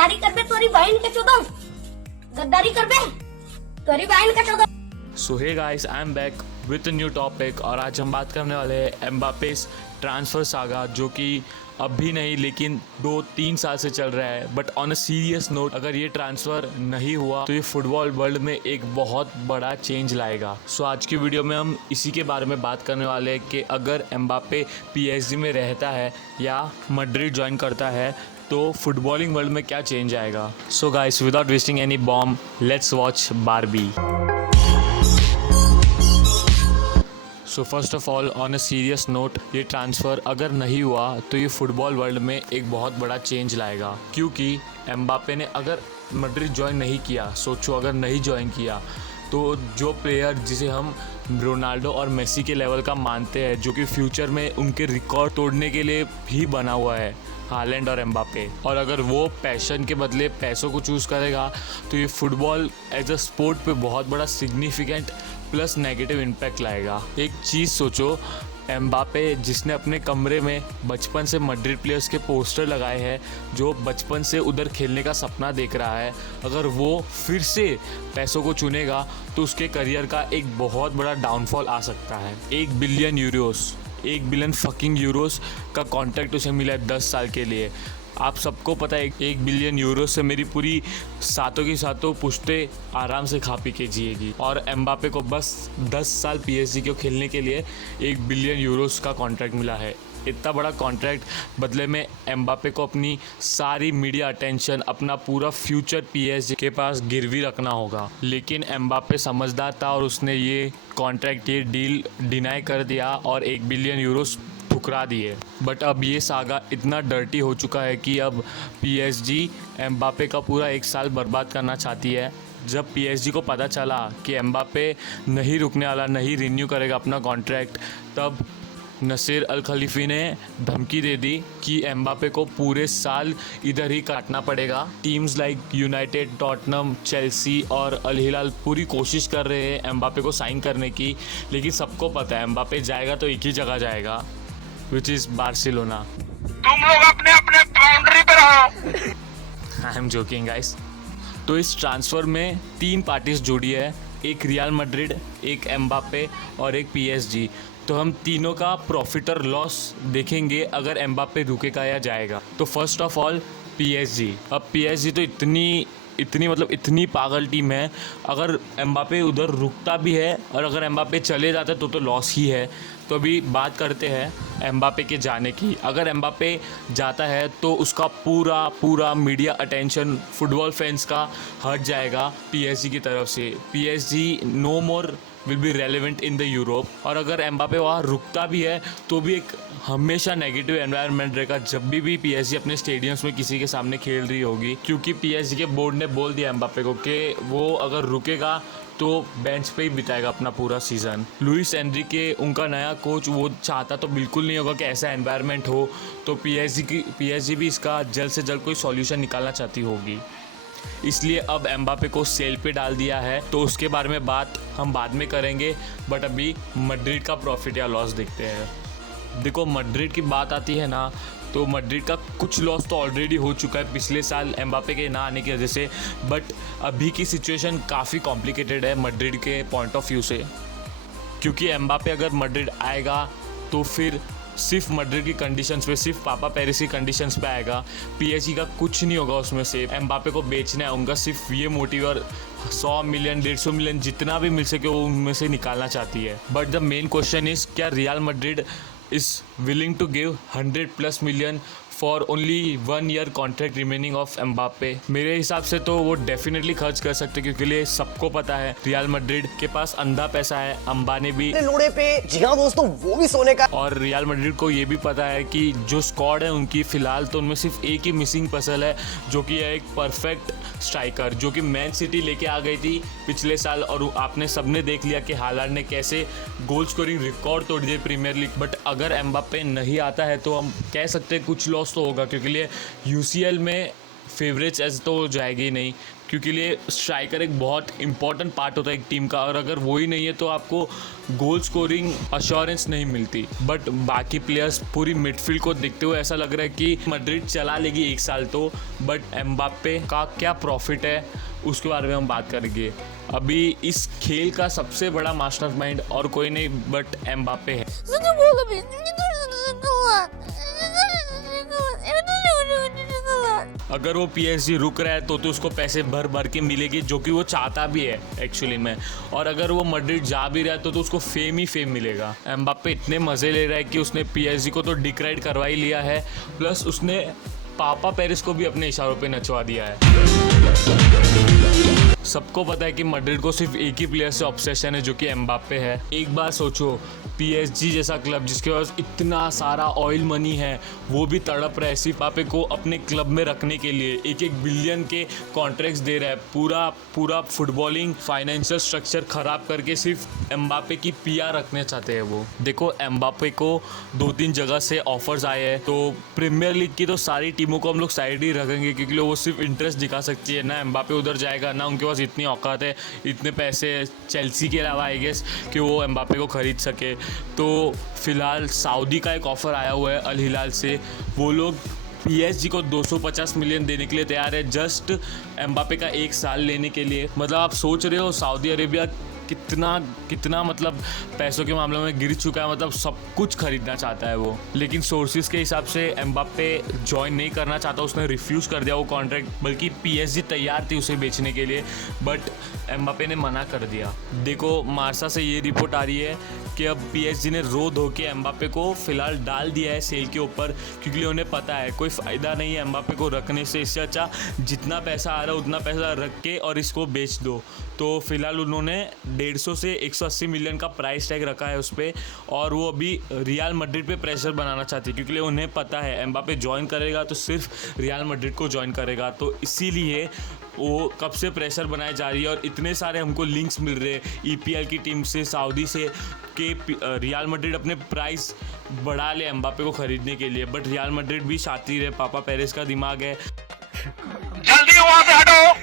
गद्दारी कर बे तोरी बहन के चोदम, गद्दारी कर बे तोरी बहन के चोदम। So hey guys, I am back with a new topic और आज हम बात करने वाले हैं एम्बापेस ट्रांसफ़र सागा, जो कि अभी नहीं लेकिन 2-3 साल से चल रहा है। But on a serious note, अगर ये ट्रांसफ़र नहीं हुआ तो ये फुटबॉल वर्ल्ड में एक बहुत बड़ा चेंज लाएगा। सो आज की वीडियो में हम इसी के बारे में बात करने वाले हैं कि अगर एम्बापे PSG में रहता है या मैड्रिड ज्वाइन करता है तो फुटबॉलिंग वर्ल्ड में क्या चेंज आएगा। So guys, without wasting any bomb, let's watch Barbie. So first of all, on a serious note, ये ट्रांसफ़र अगर नहीं हुआ तो ये फुटबॉल वर्ल्ड में एक बहुत बड़ा चेंज लाएगा, क्योंकि एम्बापे ने अगर मैड्रिड ज्वाइन नहीं किया, सोचो अगर नहीं ज्वाइन किया तो जो प्लेयर जिसे हम रोनाल्डो और मेसी के लेवल का मानते हैं, जो कि फ्यूचर में उनके रिकॉर्ड तोड़ने के लिए भी बना हुआ है, हालैंड और एम्बापे, और अगर वो पैशन के बदले पैसों को चूज़ करेगा तो ये फुटबॉल एज अ स्पोर्ट पे बहुत बड़ा सिग्निफिकेंट प्लस नेगेटिव इम्पैक्ट लाएगा। एक चीज़ सोचो, एम्बापे जिसने अपने कमरे में बचपन से मैड्रिड प्लेयर्स के पोस्टर लगाए हैं, जो बचपन से उधर खेलने का सपना देख रहा है, अगर वो फिर से पैसों को चुनेगा तो उसके करियर का एक बहुत बड़ा डाउनफॉल आ सकता है। 1 billion Euros, 1 billion fucking Euros का कॉन्ट्रैक्ट उसे मिला है 10 साल के लिए। आप सबको पता है 1 बिलियन यूरो से मेरी पूरी सातों की सातों पुश्ते आराम से खा पी के जिएगी। और एम्बापे को बस 10 साल PSG को खेलने के लिए 1 बिलियन यूरोस का कॉन्ट्रैक्ट मिला है। इतना बड़ा कॉन्ट्रैक्ट बदले में एम्बापे को अपनी सारी मीडिया अटेंशन, अपना पूरा फ्यूचर PSG के पास गिरवी रखना होगा। लेकिन एम्बापे समझदार था और उसने ये कॉन्ट्रैक्ट, ये डील डिनाई कर दिया और 1 बिलियन यूरोस ठुकरा दिए। बट अब ये सागा इतना डर्टी हो चुका है कि अब PSG एम्बापे का पूरा 1 साल बर्बाद करना चाहती है। जब PSG को पता चला कि एम्बापे नहीं रुकने वाला, नहीं रिन्यू करेगा अपना कॉन्ट्रैक्ट, तब नसीर अल खलीफी ने धमकी दे दी कि एम्बापे को पूरे साल इधर ही काटना पड़ेगा। Teams like United, Tottenham, Chelsea और अल हिलाल पूरी कोशिश कर रहे हैं एम्बापे को साइन करने की, लेकिन सबको पता है एम्बापे जाएगा तो एक ही जगह जाएगा, विच इज़ बार्सिलोना। तुम लोग अपने अपने बाउंड्री पर रहो। I am joking guys. तो इस ट्रांसफ़र में 3 पार्टीज जुड़ी है, एक रियल मैड्रिड, एक एम्बापे और एक PSG। तो हम तीनों का प्रॉफिट और लॉस देखेंगे अगर एम्बापे रुकेगा या जाएगा। तो फर्स्ट ऑफ ऑल PSG। अब PSG तो इतनी पागल टीम है, अगर एम्बापे उधर रुकता भी है और अगर एम्बापे चले जाता है तो लॉस ही है। तो अभी बात करते हैं एम्बापे के जाने की। अगर एम्बापे जाता है तो उसका पूरा मीडिया अटेंशन फुटबॉल फैंस का हट जाएगा PSG की तरफ से। PSG no more will be relevant in the Europe. और अगर एम्बापे वहाँ रुकता भी है तो भी एक हमेशा नेगेटिव एनवायरनमेंट रहेगा जब भी PSG अपने स्टेडियम्स में किसी के सामने खेल रही होगी, क्योंकि PSG के बोर्ड ने बोल दिया एम्बापे को कि वो अगर रुकेगा तो बेंच पे ही बिताएगा अपना पूरा सीज़न। लुइस एनरिके उनका नया कोच, वो चाहता तो बिल्कुल नहीं होगा कि ऐसा एनवायरनमेंट हो, तो PSG भी इसका जल्द से जल्द कोई सॉल्यूशन निकालना चाहती होगी। इसलिए अब एम्बापे को सेल पे डाल दिया है, तो उसके बारे में बात हम बाद में करेंगे। बट अभी मैड्रिड का प्रॉफिट या लॉस देखते हैं। देखो, मैड्रिड की बात आती है ना, तो मैड्रिड का कुछ लॉस तो ऑलरेडी हो चुका है पिछले साल एम्बापे के ना आने की वजह से। बट अभी की सिचुएशन काफ़ी कॉम्प्लिकेटेड है मैड्रिड के पॉइंट ऑफ व्यू से, क्योंकि एम्बापे अगर मैड्रिड आएगा तो फिर सिर्फ मैड्रिड की कंडीशंस पे, सिर्फ पापा पेरिस की कंडीशंस पे आएगा। PSG का कुछ नहीं होगा उसमें से। एम्बापे को बेचना है, उनका सिर्फ ये मोटिव, और 100 मिलियन 150 मिलियन जितना भी मिल सके वो उनमें से निकालना चाहती है। But the main question is, क्या Real Madrid is willing to give 100+ million for only 1 year contract remaining of Mbappe? मेरे हिसाब से तो वो डेफिनेटली खर्च कर सकते, क्योंकि लिए सबको पता है रियल मैड्रिड के पास अंधा पैसा है, अंबानी भी लोड़े पे, जी हाँ दोस्तों, वो भी सोने का। और रियल मैड्रिड को ये भी पता है कि जो स्क्वाड है उनकी फ़िलहाल तो उनमें सिर्फ एक ही मिसिंग पसल है, जो कि है एक परफेक्ट स्ट्राइकर, जो कि मैन सिटी लेके आ गई थी पिछले साल। और आपने सबने देख लिया कि हालांड ने कैसे गोल स्कोरिंग रिकॉर्ड तोड़ दिए प्रीमियर लीग। बट अगर एम्बापे नहीं आता है तो हम कह सकते हैं कुछ लॉस तो होगा, क्योंकि लिए UCL में फेवरेट्स ऐसे तो जाएगी ही नहीं, क्योंकि लिए स्ट्राइकर एक बहुत इंपॉर्टेंट पार्ट होता है एक टीम का, और अगर वो ही नहीं है तो आपको गोल स्कोरिंग अश्योरेंस नहीं मिलती। बट बाकी प्लेयर्स पूरी मिडफील्ड को देखते हुए ऐसा लग रहा है कि मैड्रिड चला लेगी 1 साल तो, बट एम्बाप्पे का क्या प्रॉफिट है उसके बारे में हम बात करेंगे। अभी इस खेल का सबसे बड़ा मास्टरमाइंड और कोई नहीं बट एम्बाप्पे है। अगर वो PSG रुक रहा है तो उसको पैसे भर भर के मिलेगी, जो कि वो चाहता भी है एक्चुअली में। और अगर वो मैड्रिड जा भी रहा है तो उसको फेम ही फेम मिलेगा। एम्बाप्पे इतने मज़े ले रहा है कि उसने PSG को तो डिक्राइड करवा ही लिया है, प्लस उसने पापा पेरिस को भी अपने इशारों पे नचवा दिया है। सबको पता है कि मैड्रिड को सिर्फ एक ही प्लेयर से ऑब्सेशन है, जो कि एम्बाप्पे है। एक बार सोचो, PSG जैसा क्लब जिसके पास इतना सारा ऑयल मनी है, वो भी तड़प रहा है सिर्फ एम्बाप्पे को अपने क्लब में रखने के लिए। 1-1 बिलियन के कॉन्ट्रैक्ट्स दे रहा है, पूरा फुटबॉलिंग फाइनेंशियल स्ट्रक्चर खराब करके सिर्फ एम्बाप्पे की PR रखने चाहते हैं वो। देखो, एम्बाप्पे को 2-3 जगह से ऑफर्स आए हैं, तो प्रीमियर लीग की तो सारी टीमों को हम लोग साइड ही रखेंगे, क्योंकि वो सिर्फ इंटरेस्ट दिखा सकती है ना। एम्बाप्पे उधर जाएगा ना, उनके पास इतनी औकात है, इतने पैसे चेल्सी के अलावा आई गेस कि वो एम्बाप्पे को खरीद सके। तो फिलहाल सऊदी का एक ऑफ़र आया हुआ है अल हिलाल से, वो लोग PSG को 250 मिलियन देने के लिए तैयार है, जस्ट एम्बाप्पे का 1 साल लेने के लिए। मतलब आप सोच रहे हो सऊदी अरेबिया कितना मतलब पैसों के मामलों में गिर चुका है, मतलब सब कुछ खरीदना चाहता है वो। लेकिन सोर्सेज के हिसाब से एम्बाप्पे ज्वाइन नहीं करना चाहता, उसने रिफ्यूज़ कर दिया वो कॉन्ट्रैक्ट, बल्कि PSG तैयार थी उसे बेचने के लिए, बट एम्बाप्पे ने मना कर दिया। देखो, मार्सा से ये रिपोर्ट आ रही है कि अब PSG ने रो धो के एम्बाप्पे को फ़िलहाल डाल दिया है सेल के ऊपर, क्योंकि उन्हें पता है कोई फ़ायदा नहीं है एम्बाप्पे को रखने से। इससे अच्छा जितना पैसा आ रहा है उतना पैसा रख के और इसको बेच दो। तो फिलहाल उन्होंने 150 से 180 मिलियन का प्राइस टैग रखा है उस पर, और वो अभी रियल मैड्रिड पे प्रेशर बनाना चाहती है, क्योंकि उन्हें पता है एम्बाप्पे ज्वाइन करेगा तो सिर्फ रियल मैड्रिड को ज्वाइन करेगा। तो इसीलिए वो कब से प्रेशर बनाई जा रही है, और इतने सारे हमको लिंक्स मिल रहे हैं EPL की टीम से, सऊदी से, कि रियल मैड्रिड अपने प्राइस बढ़ा ले एम्बाप्पे को खरीदने के लिए। बट रियल मैड्रिड भी शातिर है, पापा पेरिस का दिमाग है। जल्दी वहां से हटो,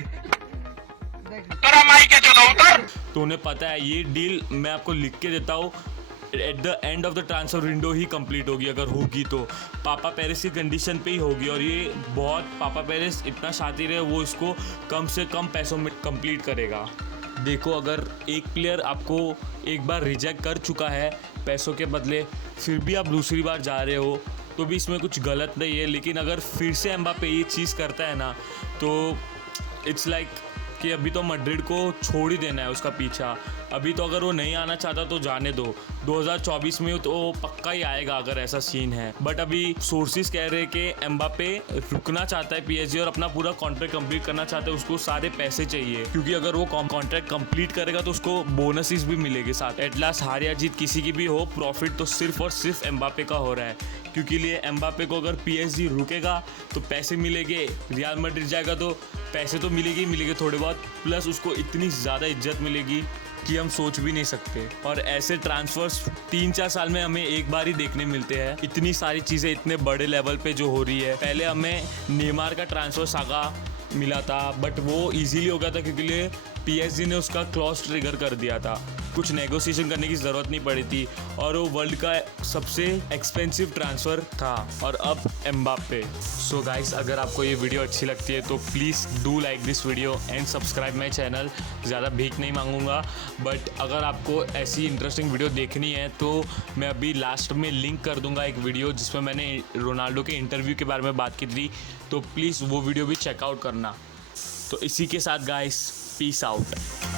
तेरा माई के चलो उतर। तो उन्हें पता है ये डील मैं आपको लिख के देता हूँ, at the end of the transfer window he complete होगी, अगर होगी तो पापा पेरिस की कंडीशन पे ही होगी। और ये बहुत, पापा पेरिस इतना शातिर है, वो इसको कम से कम पैसों में कंप्लीट करेगा। देखो, अगर एक प्लेयर आपको एक बार रिजेक्ट कर चुका है पैसों के बदले, फिर भी आप दूसरी बार जा रहे हो, तो भी इसमें कुछ गलत नहीं है। लेकिन अगर फिर से एम्बाप्पे ये चीज़ करता है ना, तो इट्स लाइक कि अभी तो मैड्रिड को छोड़ ही देना है उसका पीछा। अभी तो अगर वो नहीं आना चाहता तो जाने दो, 2024 में तो पक्का ही आएगा अगर ऐसा सीन है। बट अभी सोर्सेज कह रहे हैं कि एम्बाप्पे रुकना चाहता है PSG और अपना पूरा कॉन्ट्रैक्ट कंप्लीट करना चाहता है, उसको सारे पैसे चाहिए, क्योंकि अगर वो कॉन्ट्रैक्ट कंप्लीट करेगा तो उसको बोनसेस भी मिलेंगे साथ। एट लास्ट हार या जीत किसी की भी हो, प्रॉफिट तो सिर्फ और सिर्फ एम्बाप्पे का हो रहा है, क्योंकि लिए एम्बाप्पे को अगर PSG रुकेगा तो पैसे मिलेंगे, रियल मैड्रिड जाएगा तो पैसे तो मिलेंगे थोड़े बहुत, प्लस उसको इतनी ज़्यादा इज्जत मिलेगी कि हम सोच भी नहीं सकते। और ऐसे ट्रांसफर्स 3-4 साल में हमें एक बार ही देखने मिलते हैं। इतनी सारी चीज़ें इतने बड़े लेवल पे जो हो रही है, पहले हमें नेमार का ट्रांसफर सागा मिला था, बट वो इजीली हो गया था क्योंकि लिए PSG ने उसका क्लॉज ट्रिगर कर दिया था, कुछ नेगोशिएशन करने की ज़रूरत नहीं पड़ी थी, और वो वर्ल्ड का सबसे एक्सपेंसिव ट्रांसफ़र था। और अब एम्बाप्पे। सो गाइस, अगर आपको ये वीडियो अच्छी लगती है तो please do like this video and subscribe my channel. ज़्यादा भीख नहीं मांगूंगा, बट अगर आपको ऐसी इंटरेस्टिंग वीडियो देखनी है तो मैं अभी लास्ट में लिंक कर दूंगा एक वीडियो जिसमें मैंने रोनाल्डो के इंटरव्यू के बारे में बात की थी, तो प्लीज़ वो वीडियो भी चेकआउट करना। तो इसी के साथ गाइस, पीस आउट।